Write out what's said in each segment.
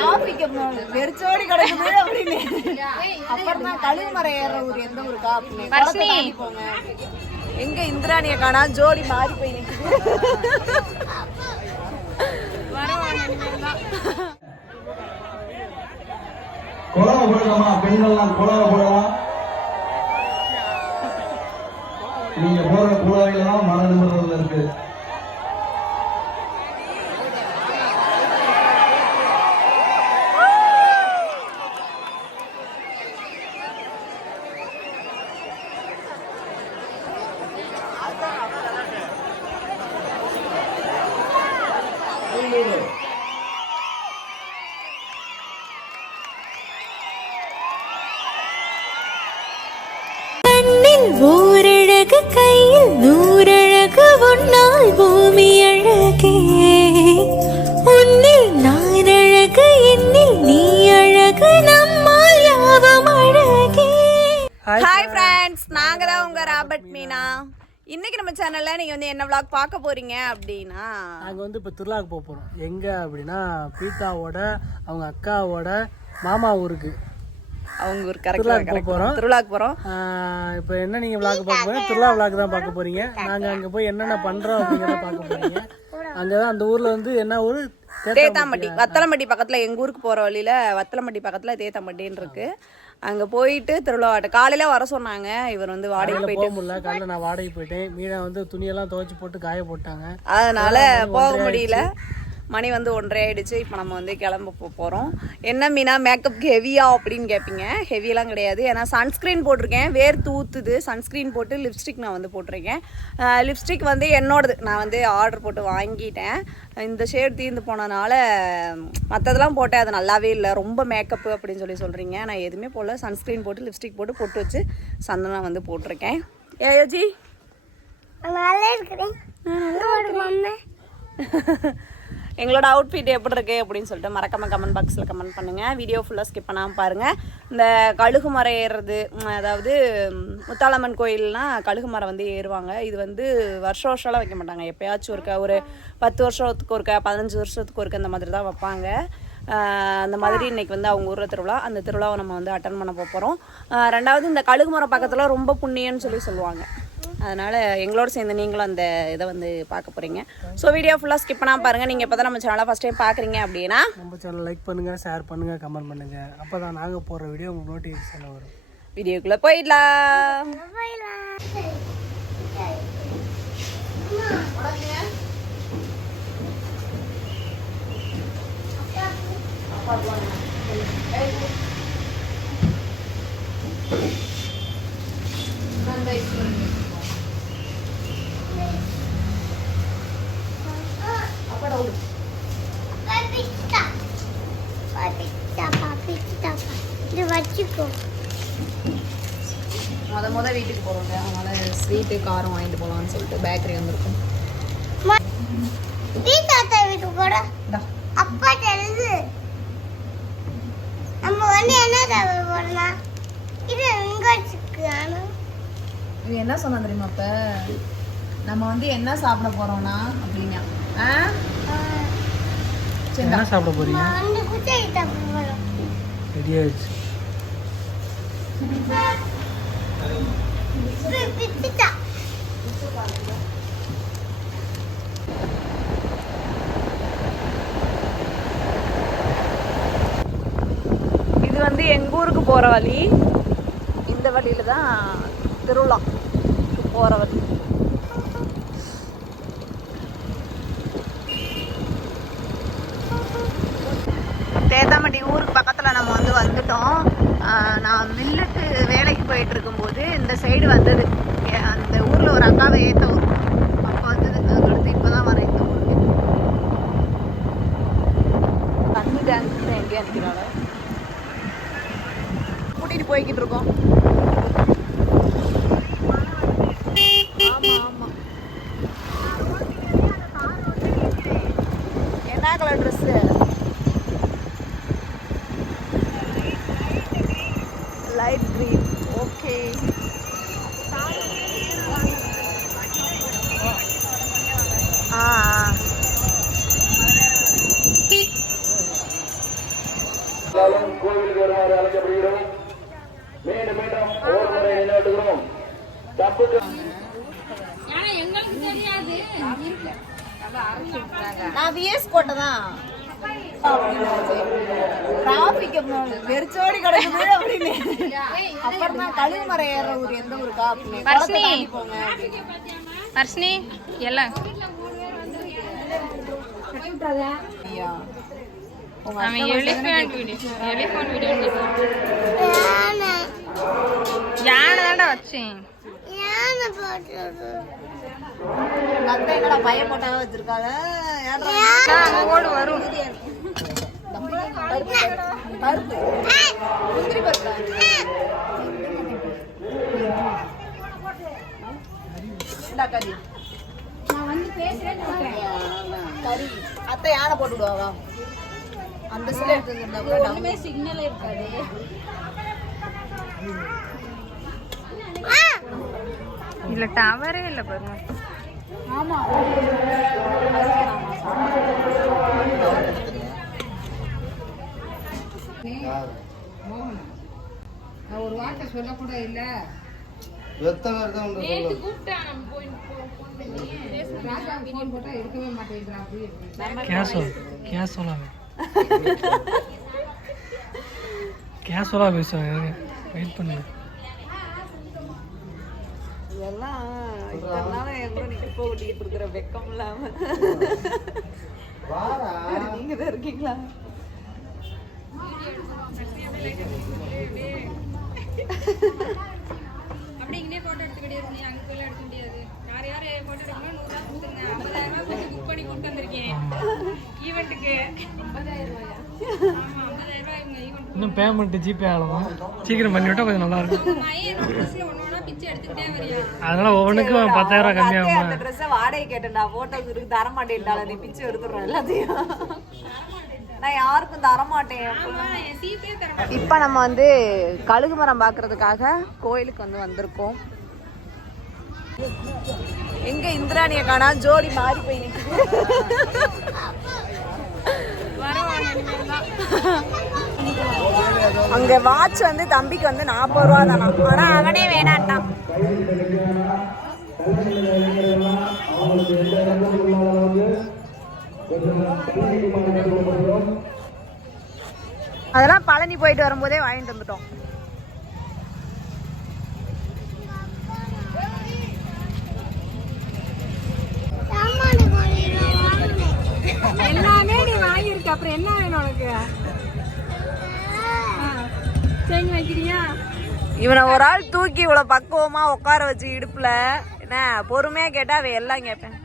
Traffic வெறிச்சோடி கிடக்குது அப்படின்னு. அப்புறம் தான் கழுகு மரம் ஏற ஊர் எந்த ஊருக்கா அப்படின்னு தாண்டி போங்க. எங்க இந்திராணிய காணா ஜோடி மாறி போய் நிக்குது. குழவை போடலாமா பெண்கள்லாம் குழவை போடலாம் நீங்க போற குழவையில தான் மன இருக்கு. கண்ணில் ஓரழகு கையில் நூறழகு உன்னால் பூமி அழகே. உன்னில் நான் அழகு என்னில் நீ அழகு நம்மால் யாவும் அழகே. ஹாய் ஃப்ரெண்ட்ஸ் நாங்க தான் உங்க ராபர்ட் மீனா. இன்னைக்கு நம்ம சேனல்ல நீங்க வந்து என்ன vlog பார்க்க போறீங்க அப்படின்னா? நாங்கள் வந்து இப்போ திருவிழாவுக்கு போக போகிறோம் எங்கே அப்படின்னா பீட்டாவோட அவங்க அக்காவோட மாமா ஊருக்கு. அவங்க ஒரு திருவிழாக்கு கரெக்ட் போக போகிறோம் திருவிழாக்கு போறோம். இப்போ என்ன நீங்கள் விளாக் பார்க்க போறீங்க? திருவிழா விளாக் தான் பார்க்க போகிறீங்க நாங்கள் அங்கே போய் என்னென்ன பண்ணுறோம் அப்படிங்கிறத பார்க்க போகிறீங்க அங்கே தான் அந்த ஊரில் வந்து என்ன ஊர்? தேத்தாம்பட்டி. வத்தலம்பட்டி பக்கத்துல எங்க ஊருக்கு போற வழியில வத்தலம்பட்டி பக்கத்துல தேத்தாம்பட்டின்னு இருக்கு. அங்க போயிட்டு திருவிழாவாட்ட காலையில வர சொன்னாங்க. இவர் வந்து வாடகை போயிட்டு முடியல. காலையில் நான் வாடகை போயிட்டேன். மீனா வந்து துணியெல்லாம் துவைச்சி போட்டு காய போட்டாங்க. அதனால போக முடியல. மணி வந்து ஒன்றரை ஆயிடுச்சு இப்போ நம்ம வந்து கிளம்ப போகிறோம் என்ன மீனா மேக்கப் ஹெவியா அப்படின்னு கேட்பீங்க ஹெவியெல்லாம் கிடையாது. ஏன்னா சன்ஸ்க்ரீன் போட்டிருக்கேன். வேர் தூத்துது. சன்ஸ்க்ரீன் போட்டு லிப்ஸ்டிக் நான் வந்து போட்டிருக்கேன். லிப்ஸ்டிக் வந்து என்னோடது. நான் வந்து ஆர்டர் போட்டு வாங்கிட்டேன். இந்த ஷேட் தீர்ந்து போனனால மற்றதெல்லாம் போட்டேன். அது நல்லாவே இல்லை. ரொம்ப மேக்கப்பு அப்படின்னு சொல்லி சொல்கிறீங்க நான் எதுவுமே போடல. சன்ஸ்க்ரீன் போட்டு லிப்ஸ்டிக் போட்டு பொட்டு வச்சு சந்தனம் வந்து போட்டிருக்கேன். ஏயோஜி நல்லா இருக்கிறேன். எங்களோட அவுட்ஃபிட் எப்படி இருக்கு அப்படின்னு சொல்லிட்டு மறக்காமல் கமெண்ட் பாக்ஸில் கமெண்ட் பண்ணுங்க. வீடியோ ஃபுல்லாக ஸ்கிப் பண்ணாமல் பாருங்கள் இந்த கழுகு மரம் ஏறுறது அதாவது முத்தாலம்மன் முத்தாளம்மன் கழுகு மரம் வந்து ஏறுவாங்க. இது வந்து வருஷம் வருஷம்லாம் வைக்க மாட்டாங்க. எப்போயாச்சும் ஒருக்கா ஒரு பத்து வருஷத்துக்கு ஒருக்கா பதினஞ்சு வருஷத்துக்கு ஒருக்க இந்த மாதிரி தான் வைப்பாங்க அந்த மாதிரி இன்னைக்கு வந்து அவங்க ஊரில் திருவிழா. அந்த திருவிழாவை நம்ம வந்து அட்டன் பண்ண போகிறோம் ரெண்டாவது இந்த கழுகு மரம் பக்கத்தில் ரொம்ப புண்ணியம்னு சொல்லி சொல்லுவாங்க. அதனால் எங்களோட சேர்ந்து நீங்களும் அந்த இதை வந்து பார்க்க போகிறீங்க ஸோ வீடியோ ஃபுல்லாக ஸ்கிப் பண்ணாமல் பாருங்கள் நீங்கள் இப்போ தான் நம்ம சேனலை ஃபஸ்ட் டைம் பார்க்குறீங்க அப்படின்னா நம்ம சேனல் லைக் பண்ணுங்கள் ஷேர் பண்ணுங்கள் கமெண்ட் பண்ணுங்கள் அப்போ தான் நாங்கள் போடுற வீடியோ உங்களுக்கு நோட்டிஃபிகேஷன் வரும். வீடியோக்குள்ளே போயிடலாம் இது வச்சுக்கோ முத முத வீட்டுக்கு போகிறோங்க ஸ்வீட்டு காரம் வாங்கிட்டு போகலான்னு சொல்லிட்டு பேக்கரி வந்திருக்கோம். அப்பா தெரியுது. நம்ம வந்து என்ன இது வச்சுக்கு இவன் என்ன சொன்னா தெரியுமா இப்போ நம்ம வந்து என்ன சாப்பிட போகிறோம்னா அப்படின்னா. என்ன சாப்பிட போறோம். ரெடி ஆயிடுச்சு. இது வந்து எங்கள் ஊருக்கு போகிற வழி. இந்த வழியில தான் திருவிழா போகிற வழி. தேத்தாம்பட்டி ஊருக்கு பக்கத்தில் நம்ம வந்து வந்துட்டோம். நான் மில்லுக்கு வேலைக்கு போயிட்டு இருக்கும்போது இந்த சைடு வந்தது ஏ- அந்த ஊரில் ஒரு அக்காவை ஏற்ற ஊர் அப்போ வந்தது அதுக்கடுத்து இப்போ தான் வரேன் இந்த ஊருக்கு தண்ணி டேங்க் எங்கேயா நிற்கிறாள் கூட்டிட்டு போய்கிட்டு இருக்கோம் ஆமா ஆமா. என்ன colour dress light green okay ஆ ஆ. இருந்தாலும் கோவிலுக்கு வருமாறு அழைக்கப்படுகிறோம். மீண்டும் மீண்டும் ஒரு முறை நினைவூட்டுகிறோம். தப்புக்கு நான் விஎஸ் கோட்டை தான். டிராபிக் வெறிச்சோடி கிடக்குது அப்படின்னு. அப்புறம் தான் கழுகுமறை ஏற ஊர் எந்த ஊருக்கா அப்படின்னு. போங்க. ஹர்ஷினி எல்லாம். ஐயா. அவன் எலிஃபண்ட் வீடியோ எலிஃபண்ட் வீடியோ யானை. தான்டா வச்சேன். உங்க அத்தை என்னடா பையன் போட்டாவே வச்சிருக்காங்க ஏன்டா? அங்க ஓடு வரும். பருப்பு பருப்பு. முந்திரி பருப்பா? இந்தா கறி. கறி. அத்தை யானை போட்டு விடுவாவா? அந்த சிலை எடுத்து வந்திருந்தா கூட ஒண்ணுமே சிக்னல் இருக்காது. இல்ல டவரே இல்ல பாருங்க. எத்தனை பேர் தான் உண்டு சொல்லு கேஷுவல் கேஷுவலாக கேஷுவலாக பேசுவாங்க வெயிட் பண்ணுங்க. இதெல்லாம் இத்தனை நாளா என் கூட நீங்க இப்போ ஓட்டிக்கிட்டு இருக்கிற வெக்கம் இல்லாம. வாடா. நீங்க தான் இருக்கீங்களா? அப்படி இங்கே போட்டோ எடுத்துக்கிட்டே இருந்தீங்க அங்க போய் எடுக்க முடியாது. யார் யார் போட்டோ எடுக்கணும் நூறு ரூபா கொடுத்துருங்க. ஐம்பதாயிரம் ரூபாய் கொடுத்து புக் பண்ணி கூட்டு வந்திருக்கேன். ஈவெண்ட்டுக்கு ஐம்பதாயிரம் ரூபாயா ஆமா ஐம்பதாயிரம் ரூபாய் இவங்க ஈவெண்ட் இன்னும் பேமெண்ட் ஜிபே ஆகலாமா? சீக்கிரம் பண்ணி விட்டா கொஞ்சம் நல்லா இருக்கும். அதனால ஒவ்வொன்றுக்கும் பத்தாயிரம் அத்தை கம்மியாகுமா அந்த ட்ரெஸ்ஸை வாடகை கேட்டேன்டா போட்டோஸ் இருக்கு தர மாட்டேன்டால நீ பிச்சை எடுத்துடுறேன் எல்லாத்தையும் நான் யாருக்கும் தர மாட்டேன் என் சீட்டே தர இப்போ நம்ம வந்து கழுகு மரம் பார்க்கறதுக்காக கோயிலுக்கு வந்து வந்திருக்கோம். எங்க இந்திராணியை காணா ஜோடி மாறி போய் நிக்குது. அங்க வாட்ச் வந்து தம்பிக்கு வந்து நாற்பது ரூபா தானா? ஆனா அவனே வேணான்ட்டான். அதெல்லாம் பழனி போயிட்டு வரும்போதே வாங்கிட்டு வந்துட்டோம். எல்லாமே நீ வாங்கியிருக்க. அப்புறம் என்ன வேணும் உனக்கு? செயின் வைக்கிறியா இவனை ஒரு ஆள் தூக்கி இவ்வளவு பக்குவமா உட்கார வச்சு இடுப்புல. என்ன பொறுமையா கேட்டா அவ எல்லாம் கேட்பேன்.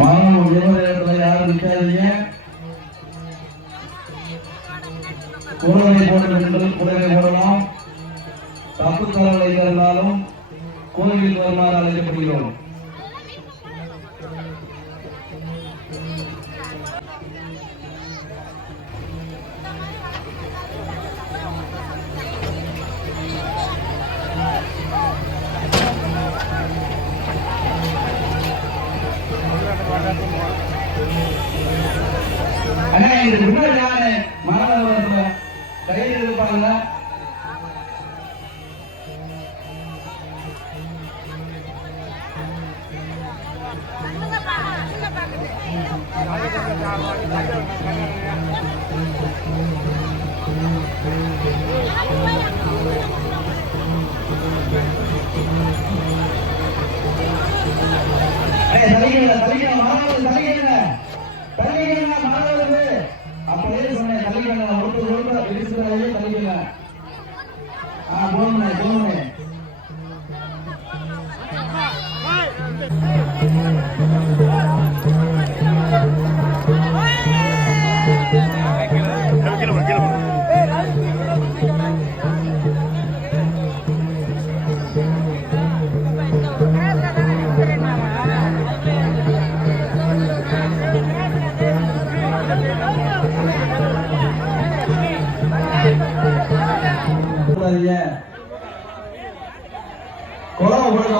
வாகனம் விடுமுறை இடத்துல யாரும் நிற்காதீங்க குடவை போட்டு குடவை போடலாம் தப்பு தரவை இருந்தாலும் கோவில் வருமாறு அழைக்கப்படுகிறோம். ஏய், தள்ளிக்கங்க, தள்ளிக்கங்க, மாணவர்கள்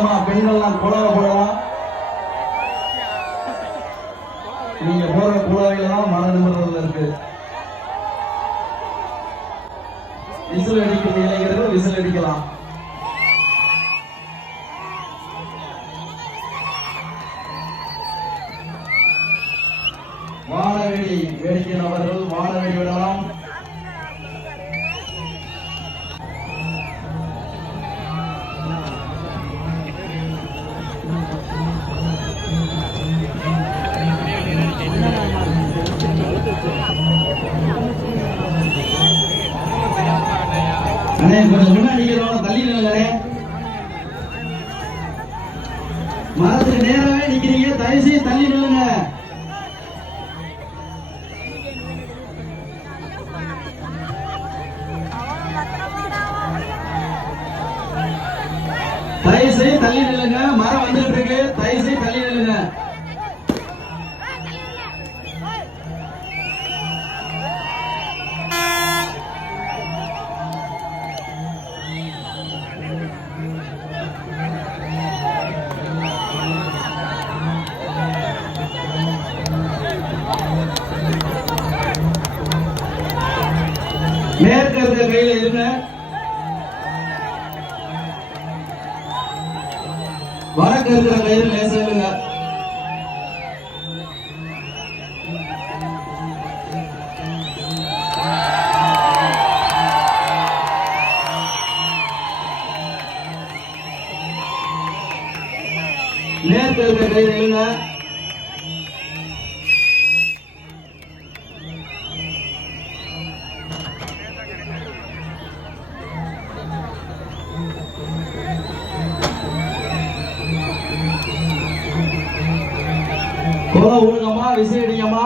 ஊக்கமா பெண்கள்லாம் குழாவை போடலாம் நீங்க போற குழாவையில தான் மன நிமிடத்தில் இருக்கு. விசில் அடிக்கிற இளைஞர்கள் விசில் அடிக்கலாம். அண்ணே கொஞ்சம் முன்னாடி தள்ளி நில்லுங்கண்ணே மரத்துக்கு நேராவே நிக்கிறீங்க தயவு செய்து தள்ளி நில்லுங்க. மேற்க இருக்க கையில இருங்க வடக்கு இருக்கிற கையில லேசாக குறை ஊழுங்கம்மா விசையடிங்கம்மா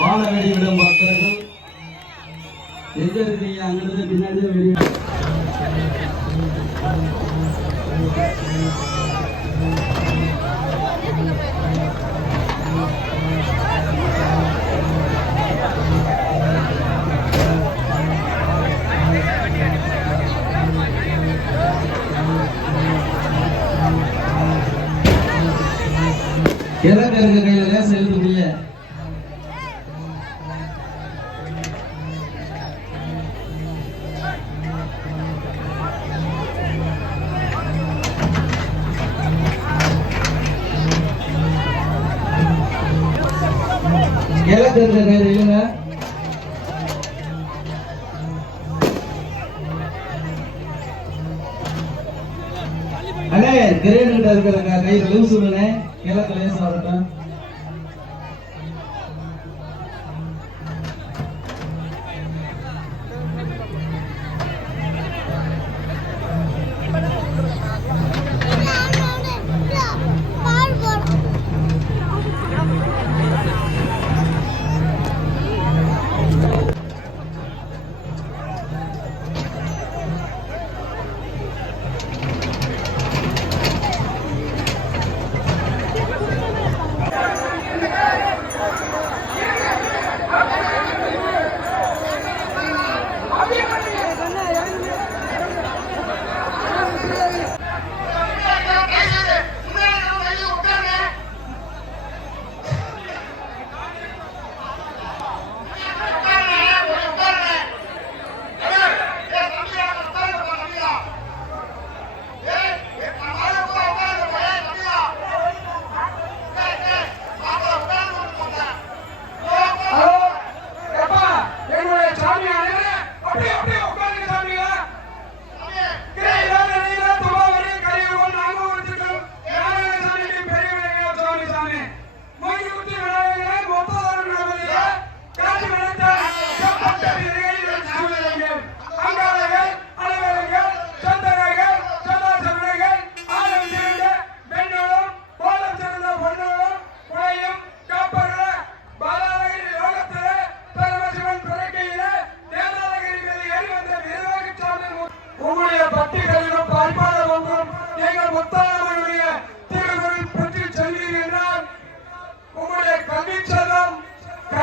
வாழ வெடிவிடும் பக்தர்கள் எங்க இருக்கீங்க? அங்கிருந்து பின்னாடி வெளியே. இறங்க இருக்க? கையில லேசா எழுதுறீங்க கிழக்கு இருக்க? கையில இல்லைங்க? அண்ணே கிரேன் கிட்ட இருக்கிற கையில லூஸ் விடுனே கிழக்கு லேசா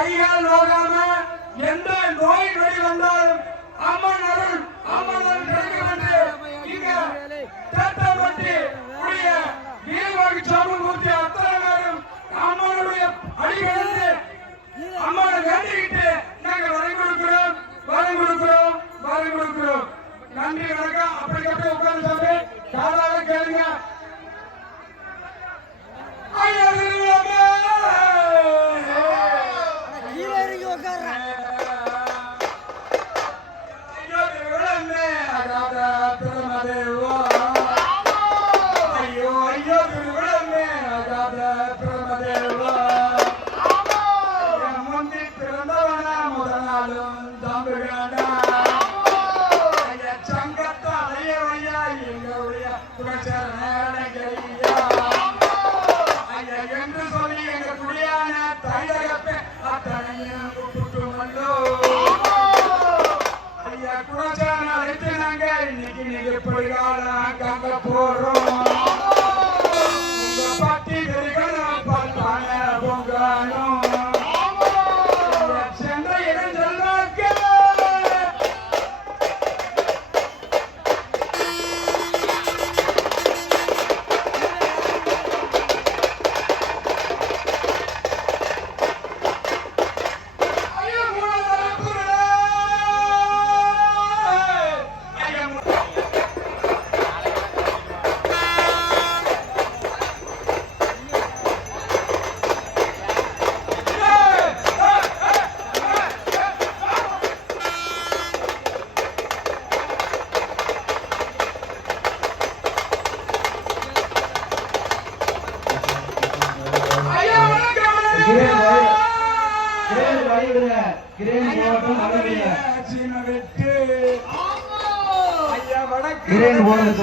கைகால் நோகாம எந்த நோய் நொடி வந்தாலும் அம்மன் அருள் அம்மன் அருள் கிடைக்கும் என்று இங்க தேட்டப்பட்டி உடைய வீரவாகி சாமமூர்த்தி அத்தனை பேரும் கொடுக்கிறோம் வரம் நன்றி வணக்கம். அப்படி அப்படியே உட்கார்ந்து சொல்லி தாராள கேளுங்க.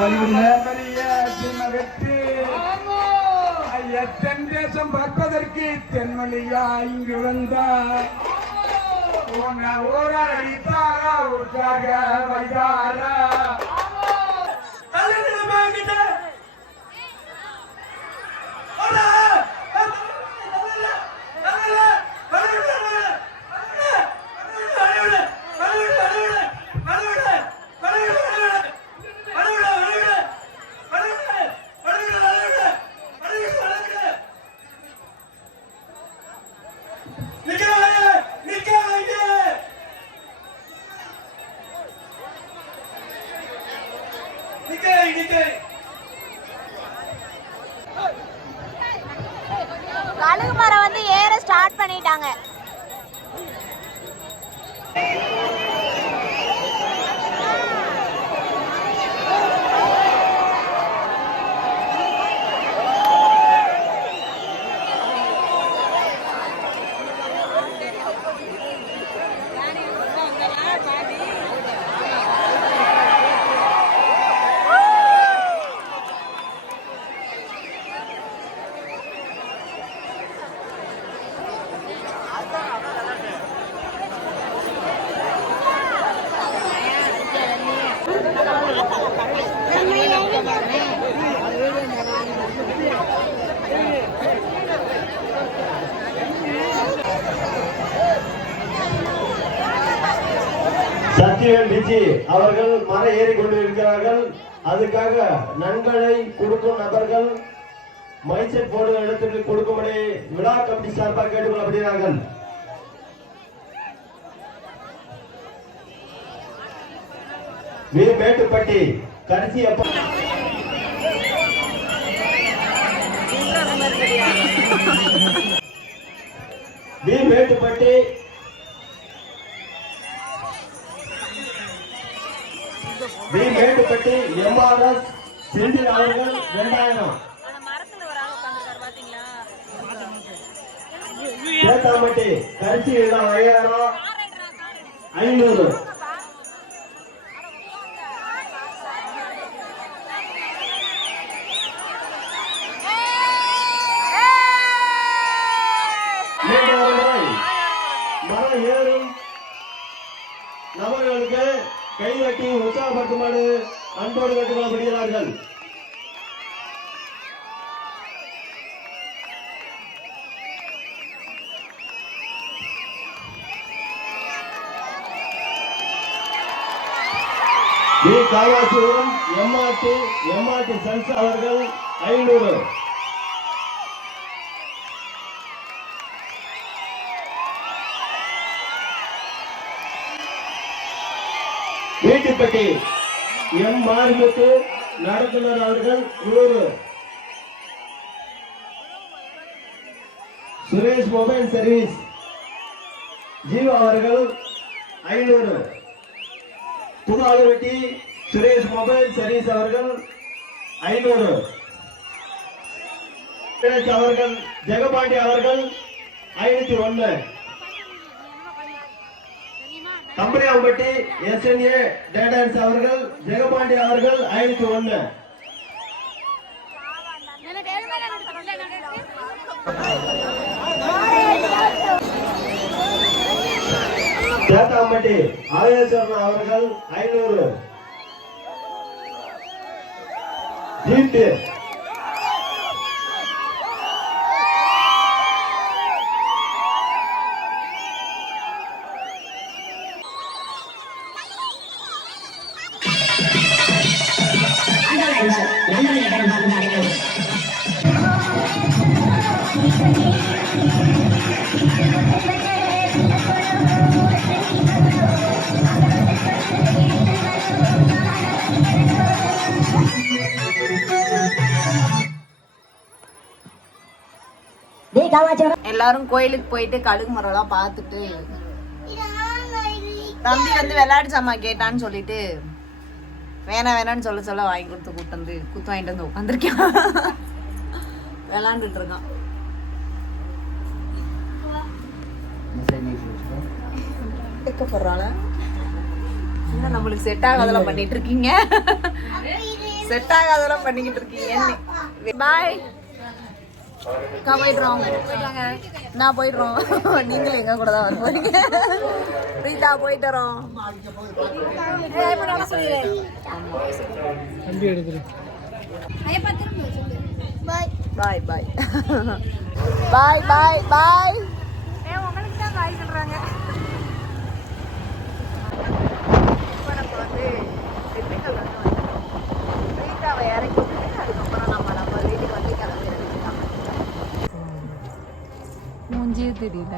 வழிவிடுங்க. தென் தேசம் பார்ப்பதற்கு தென்மொழியா இங்கு வந்தார். அடித்தாரா உற்சாக வைத்தாரா கழுகு மரம் வந்து ஏற ஸ்டார்ட் பண்ணிட்டாங்க. சத்யவேல் அவர்கள் மர ஏறி கொண்டிருக்கிறார்கள். அதுக்காக நன்கொடை கொடுக்கும் நபர்கள் மைசெட் போர்டு இடத்திற்கு கொடுக்கும்படி விழா கமிட்டி சார்பாக கேட்டுக்கொள்ளப்படுகிறார்கள். மேட்டுப்பட்டி கடைசி அப்ப மேட்டுப்பட்டி வி மேட்டுப்பட்டி எம்ஆர்எஸ் செந்தில் அவர்கள் இரண்டாயிரம் சேத்தாம்பட்டி கரிசி ஐயாயிரம். ஐநூறு. V Kavasipuram MRT MRT sons அவர்கள் ஐநூறு. வீட்டுப்பட்டி எம் மாரிமுத்து நடத்துனர் அவர்கள் நூறு. சுரேஷ் மொபைல் சர்வீஸ் ஜீவா அவர்கள் ஐநூறு. புதாலுவட்டி சுரேஷ் மொபைல் சர்வீஸ் அவர்கள் ஐநூறு. சுரேஷ் அவர்கள் ஜெகபாண்டி அவர்கள் ஐநூத்தி ஒன்னு கம்பரியாம்பட்டி எஸ்என்ஏ டேடான்ஸ் அவர்கள் ஜெகபாண்டி அவர்கள் ஐநூத்தி ஒன்னு சேத்தாம்பட்டி ஆவேஸ்வரன் அவர்கள் ஐநூறு தீட்டு Thank you. எல்லாரும் கோயிலுக்கு போயிட்டு கழுகு மரம்லாம் பார்த்துட்டு தம்பி வந்து விளையாட்டு சாமான் கேட்டான்னு சொல்லிட்டு வேணாம் வேணான்னு சொல்ல சொல்ல வாங்கி கொடுத்து கூட்டு வந்து குத்து வாங்கிட்டு வந்து உட்காந்துருக்கேன். விளாண்டுட்டு இருக்கான். வைக்கப்படுறாள என்ன நம்மளுக்கு செட் ஆகாதெல்லாம் பண்ணிட்டு இருக்கீங்க செட் ஆகாதெல்லாம் பண்ணிக்கிட்டு இருக்கீங்க பாய் நான் போயிடுறோம். நான் போயிடுறோம். நீங்களும் எங்க கூட தான் வர போறீங்க? பிரீதா போயிட்டு வரோம். தம்பி எடுக்கிறேன் பாய் பாய் பாய் பாய் பாய் காய் சொல்கிறாங்க இப்போ நம்ம வந்து திண்டுக்கல் வந்து வந்துட்டோம் பிரீதாவை இறக்கி விட்டுட்டு அதுக்கப்புறம் நம்ம நம்ம வீட்டுக்கு வந்து கிளம்பிடுறோம் மூஞ்சியே தெரியல.